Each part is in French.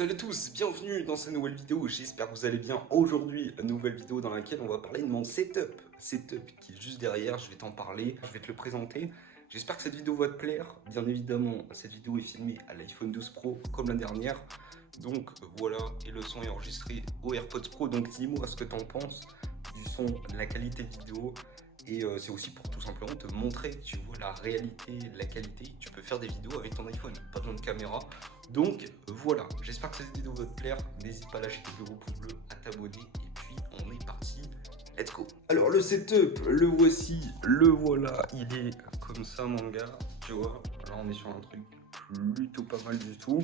Salut à tous, bienvenue dans cette nouvelle vidéo, j'espère que vous allez bien. Aujourd'hui, une nouvelle vidéo dans laquelle on va parler de mon setup. Setup qui est juste derrière, je vais t'en parler, je vais te le présenter. J'espère que cette vidéo va te plaire. Bien évidemment, cette vidéo est filmée à l'iPhone 12 Pro comme la dernière. Donc voilà, et le son est enregistré au AirPods Pro. Donc dis-moi ce que t'en penses du son, de la qualité vidéo. Et c'est aussi pour tout simplement te montrer, tu vois, la réalité, la qualité. Tu peux faire des vidéos avec ton iPhone, pas besoin de caméra. Donc voilà, j'espère que cette vidéo va te plaire. N'hésite pas à lâcher tes gros pouces bleus, à t'abonner. Et puis on est parti, let's go. Alors le setup, le voici, le voilà. Il est comme ça mon gars, tu vois. Là on est sur un truc plutôt pas mal du tout.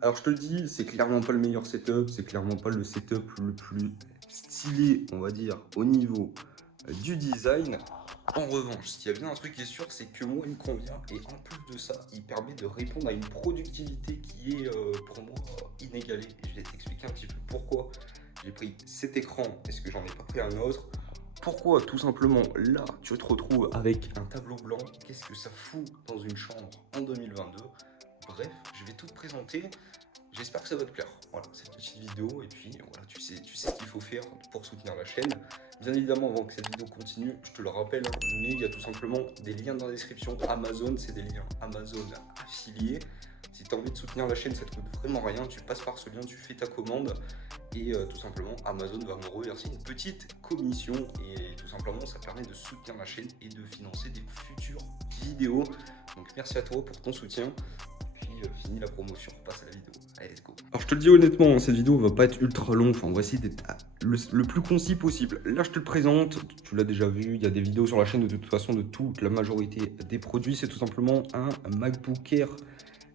Alors je te le dis, c'est clairement pas le meilleur setup. C'est clairement pas le setup le plus stylé, on va dire, au niveau du design. En revanche, s'il y a bien un truc qui est sûr, c'est que moi il me convient et en plus de ça, il permet de répondre à une productivité qui est pour moi inégalée. Et je vais t'expliquer un petit peu pourquoi j'ai pris cet écran, est-ce que j'en ai pas pris un autre. Pourquoi? Tout simplement, là, tu te retrouves avec un tableau blanc. Qu'est-ce que ça fout dans une chambre en 2022? Bref, je vais tout te présenter. J'espère que ça va te plaire. Voilà, cette petite vidéo. Et puis, voilà, tu sais ce qu'il faut faire pour soutenir la chaîne. Bien évidemment, avant que cette vidéo continue, je te le rappelle, hein, mais il y a tout simplement des liens dans la description. Amazon, c'est des liens Amazon affiliés. Si tu as envie de soutenir la chaîne, ça te coûte vraiment rien. Tu passes par ce lien, tu fais ta commande. Et tout simplement, Amazon va me reverser une petite commission. Et tout simplement, ça permet de soutenir la chaîne et de financer des futures vidéos. Donc merci à toi pour ton soutien. Fini la promotion, on passe à la vidéo. Allez, let's go. Alors je te le dis honnêtement, cette vidéo va pas être ultra longue, enfin on va essayer d'être le plus concis possible. Là je te le présente, tu l'as déjà vu, il y a des vidéos sur la chaîne de toute façon de toute la majorité des produits. C'est tout simplement un MacBook Air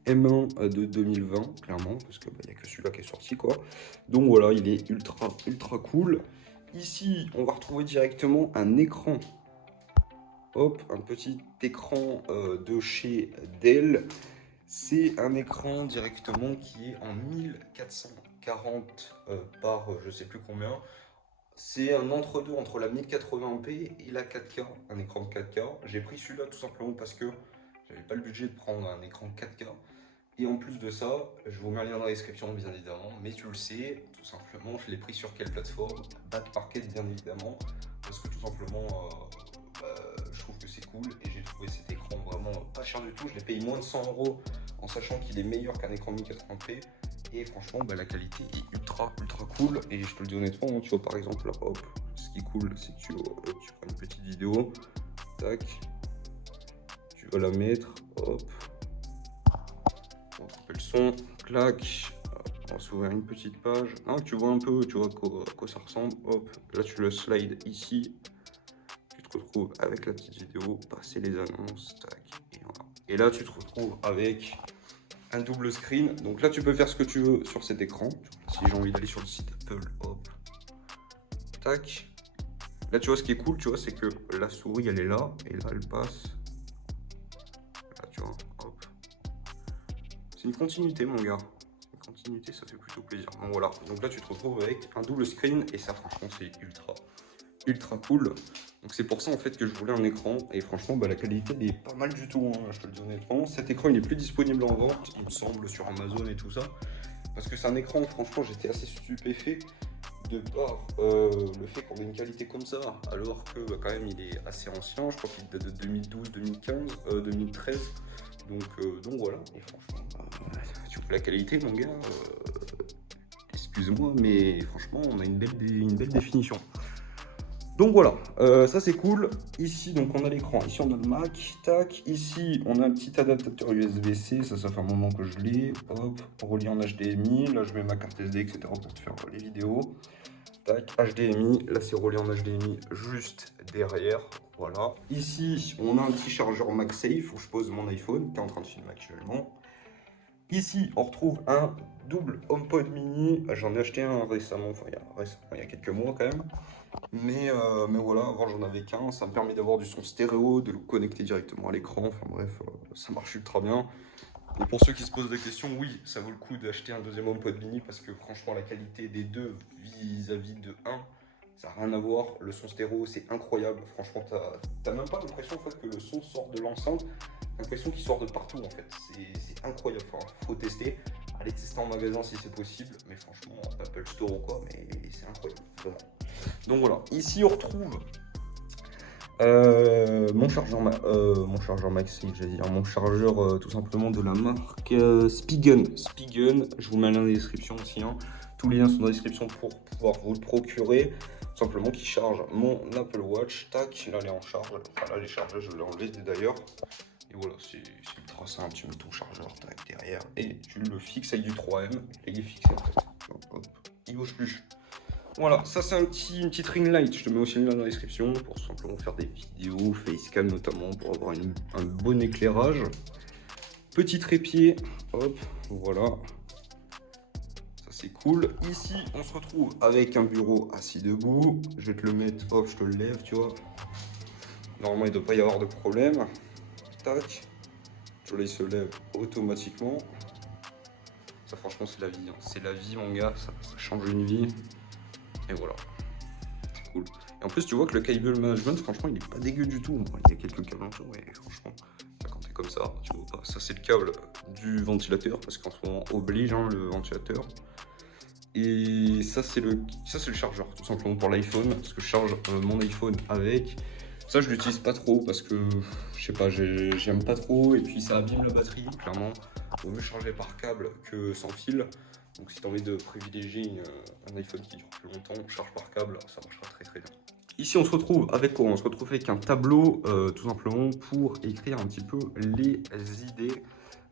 M1 de 2020, clairement, parce qu'il n'y a que celui-là qui est sorti quoi. Donc voilà, il est ultra cool. Ici, on va retrouver directement un écran. Hop, un petit écran de chez Dell. C'est un écran directement qui est en 1440 par je sais plus combien. C'est un entre-deux entre la 1080p et la 4K, un écran de 4K. J'ai pris celui-là tout simplement parce que j'avais pas le budget de prendre un écran 4K. Et en plus de ça, je vous mets un lien dans la description bien évidemment, mais tu le sais, tout simplement, je l'ai pris sur quelle plateforme? Backparket bien évidemment, parce que tout simplement, je trouve que c'est cool et j'ai trouvé cet écran vraiment pas cher du tout. Je l'ai payé moins de 100 € en sachant qu'il est meilleur qu'un écran 1080p et franchement la qualité est ultra cool. Et je te le dis honnêtement, tu vois par exemple là, hop, ce qui est cool c'est que tu prends une petite vidéo, tac, tu vas la mettre, hop, on coupe le son, clac, on va s'ouvrir une petite page, hein, tu vois un peu, tu vois à quoi ça ressemble, hop, là tu le slide ici, tu te retrouves avec la petite vidéo, passer les annonces, tac, et voilà. Et là tu te retrouves avec un double screen. Donc là, tu peux faire ce que tu veux sur cet écran. Si j'ai envie d'aller sur le site Apple, hop, tac. Là, tu vois, ce qui est cool, tu vois, c'est que la souris, elle est là, et là, elle passe. Là, tu vois, hop. C'est une continuité, mon gars. Une continuité, ça fait plutôt plaisir. Donc voilà. Donc là, tu te retrouves avec un double screen, et ça, franchement, c'est ultra cool. Donc c'est pour ça en fait que je voulais un écran et franchement la qualité est pas mal du tout, hein, je te le dis honnêtement. Cet écran il est plus disponible en vente, il me semble, sur Amazon et tout ça. Parce que c'est un écran, franchement j'étais assez stupéfait de par le fait qu'on ait une qualité comme ça. Alors que quand même il est assez ancien, je crois qu'il date de 2012, 2015, 2013. Donc voilà, et franchement, tu vois la qualité mon gars, excuse-moi mais franchement on a une belle définition. Donc voilà, ça c'est cool. Ici, donc on a l'écran. Ici, on a le Mac. Tac. Ici, on a un petit adaptateur USB-C. Ça fait un moment que je l'ai. Hop, relié en HDMI. Là, je mets ma carte SD, etc. pour te faire les vidéos. Tac, HDMI. Là, c'est relié en HDMI juste derrière. Voilà. Ici, on a un petit chargeur MagSafe où je pose mon iPhone qui est en train de filmer actuellement. Ici, on retrouve un double HomePod mini. J'en ai acheté un récemment, enfin il y a quelques mois quand même. Mais voilà, avant j'en avais qu'un. Ça me permet d'avoir du son stéréo, de le connecter directement à l'écran. Enfin bref, ça marche ultra bien. Et pour ceux qui se posent la question, oui, ça vaut le coup d'acheter un deuxième HomePod mini parce que franchement, la qualité des deux vis-à-vis de 1, Ça n'a rien à voir, le son stéréo c'est incroyable, franchement t'as même pas l'impression en fait que le son sort de l'enceinte, t'as l'impression qu'il sort de partout en fait, c'est incroyable, enfin, faut tester, allez tester en magasin si c'est possible, mais franchement, Apple Store ou quoi, mais c'est incroyable, vraiment. Donc voilà, ici on retrouve mon chargeur Maxi, j'allais dire, mon chargeur tout simplement de la marque Spigen. Spigen, je vous mets un lien dans la description aussi, hein. Tous les liens sont dans la description pour pouvoir vous le procurer. Tout simplement qui charge mon Apple Watch. Tac, là elle est en charge. Enfin là elle est chargée, je l'ai enlevé d'ailleurs. Et voilà, c'est ultra simple, tu mets ton chargeur tac, derrière et tu le fixes avec du 3M. Et il est fixé en fait. Hop, hop, il bouge plus. Voilà, ça c'est une petite ring light, je te mets aussi le lien dans la description pour simplement faire des vidéos, facecam notamment, pour avoir un bon éclairage. Petit trépied, hop, voilà, ça c'est cool. Ici, on se retrouve avec un bureau assis debout, je vais te le mettre, hop, je te le lève, tu vois. Normalement, il ne doit pas y avoir de problème. Tac, tu vois, il se lève automatiquement. Ça franchement, c'est la vie, hein. C'est la vie mon gars, ça change une vie. Et voilà, cool. Et en plus, tu vois que le cable management, franchement, il est pas dégueu du tout. Bon, il y a quelques câbles en dessous, mais franchement, quand t'es comme ça, tu vois pas. Ça, c'est le câble du ventilateur, parce qu'en ce moment, oblige hein, le ventilateur. Et ça, c'est le chargeur, tout simplement pour l'iPhone, parce que je charge mon iPhone avec. Ça, je l'utilise pas trop, parce que, je sais pas, j'aime pas trop, et puis ça abîme la batterie, clairement. Vaut mieux charger par câble que sans fil. Donc si tu as envie de privilégier un iPhone qui dure plus longtemps, charge par câble, ça marchera très très bien. Ici on se retrouve avec quoi? On se retrouve avec un tableau tout simplement pour écrire un petit peu les idées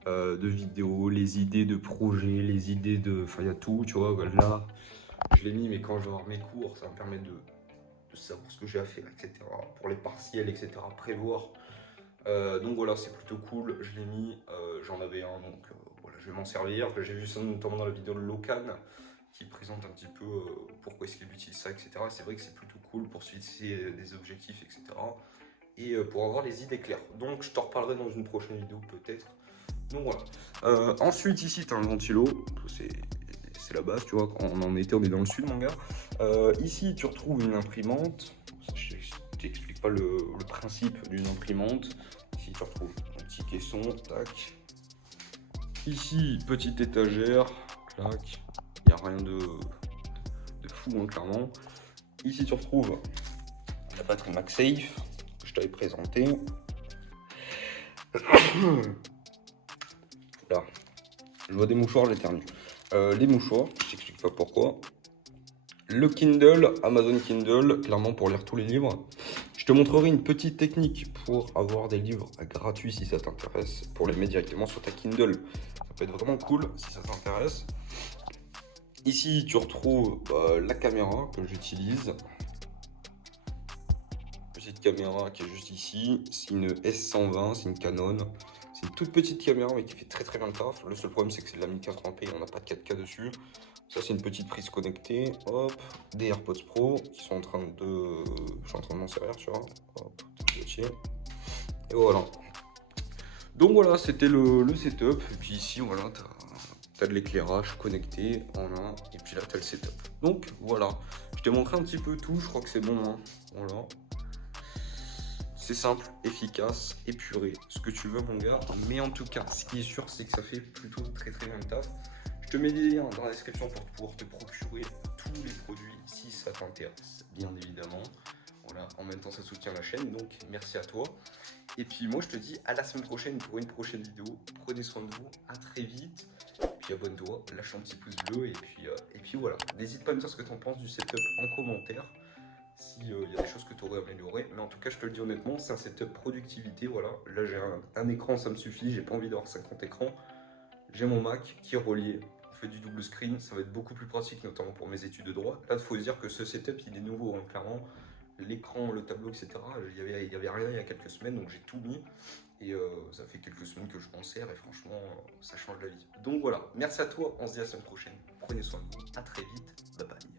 de vidéos, les idées de projets, les idées de... Enfin il y a tout, tu vois, là je l'ai mis mais quand je vais avoir mes cours, ça me permet de savoir ce que j'ai à faire, etc. Pour les partiels, etc. Prévoir. Donc voilà, c'est plutôt cool, je l'ai mis, j'en avais un, donc voilà, je vais m'en servir. J'ai vu ça notamment dans la vidéo de Locan, qui présente un petit peu pourquoi est-ce qu'il utilise ça, etc. C'est vrai que c'est plutôt cool pour fixer des objectifs, etc. Et pour avoir les idées claires. Donc je t'en reparlerai dans une prochaine vidéo peut-être. Donc voilà. Ensuite ici tu as un ventilo, c'est la base, tu vois, quand on en était, on est dans le sud mon gars. Ici tu retrouves une imprimante. Je t'explique pas le principe d'une imprimante. Ici tu retrouves un petit caisson, tac. Ici petite étagère, clac. Il n'y a rien de fou hein, clairement. Ici tu retrouves la batterie MagSafe que je t'avais présenté. Là, je vois des mouchoirs, j'éternue. Les mouchoirs, je t'explique pas pourquoi. Le Kindle, Amazon Kindle, clairement pour lire tous les livres. Je te montrerai une petite technique pour avoir des livres gratuits si ça t'intéresse, pour les mettre directement sur ta Kindle. Ça peut être vraiment cool si ça t'intéresse. Ici, tu retrouves la caméra que j'utilise. Petite caméra qui est juste ici. C'est une S120, c'est une Canon. C'est une toute petite caméra mais qui fait très très bien le taf. Le seul problème c'est que c'est de la 1080p et on n'a pas de 4K dessus. Ça c'est une petite prise connectée. Hop, des AirPods Pro qui sont en train de... Je suis en train de m'en servir, tu vois. Hop, et voilà. Donc voilà, c'était le setup. Et puis ici, voilà, t'as de l'éclairage connecté, voilà. Et puis là, t'as le setup. Donc voilà, je t'ai montré un petit peu tout. Je crois que c'est bon, hein. Voilà. C'est simple, efficace, épuré, ce que tu veux mon gars. Mais en tout cas, ce qui est sûr, c'est que ça fait plutôt très très bien le taf. Je te mets des liens dans la description pour pouvoir te procurer tous les produits si ça t'intéresse, bien évidemment. Voilà, en même temps ça soutient la chaîne, donc merci à toi. Et puis moi je te dis à la semaine prochaine pour une prochaine vidéo. Prenez soin de vous, à très vite. Et puis abonne-toi, lâche un petit pouce bleu et puis voilà. N'hésite pas à me dire ce que tu en penses du setup en commentaire. S'il y a des choses que tu aurais améliorées. Mais en tout cas je te le dis honnêtement, c'est un setup productivité. Voilà, là j'ai un écran, ça me suffit, j'ai pas envie d'avoir 50 écrans. J'ai mon Mac qui est relié. On fait du double screen, ça va être beaucoup plus pratique, notamment pour mes études de droit. Là, il faut se dire que ce setup, il est nouveau, hein, clairement. L'écran, le tableau, etc. Il y avait rien il y a quelques semaines, donc j'ai tout mis. Et ça fait quelques semaines que je m'en sers et franchement, ça change la vie. Donc voilà, merci à toi, on se dit à la semaine prochaine. Prenez soin de vous, à très vite, bye bye.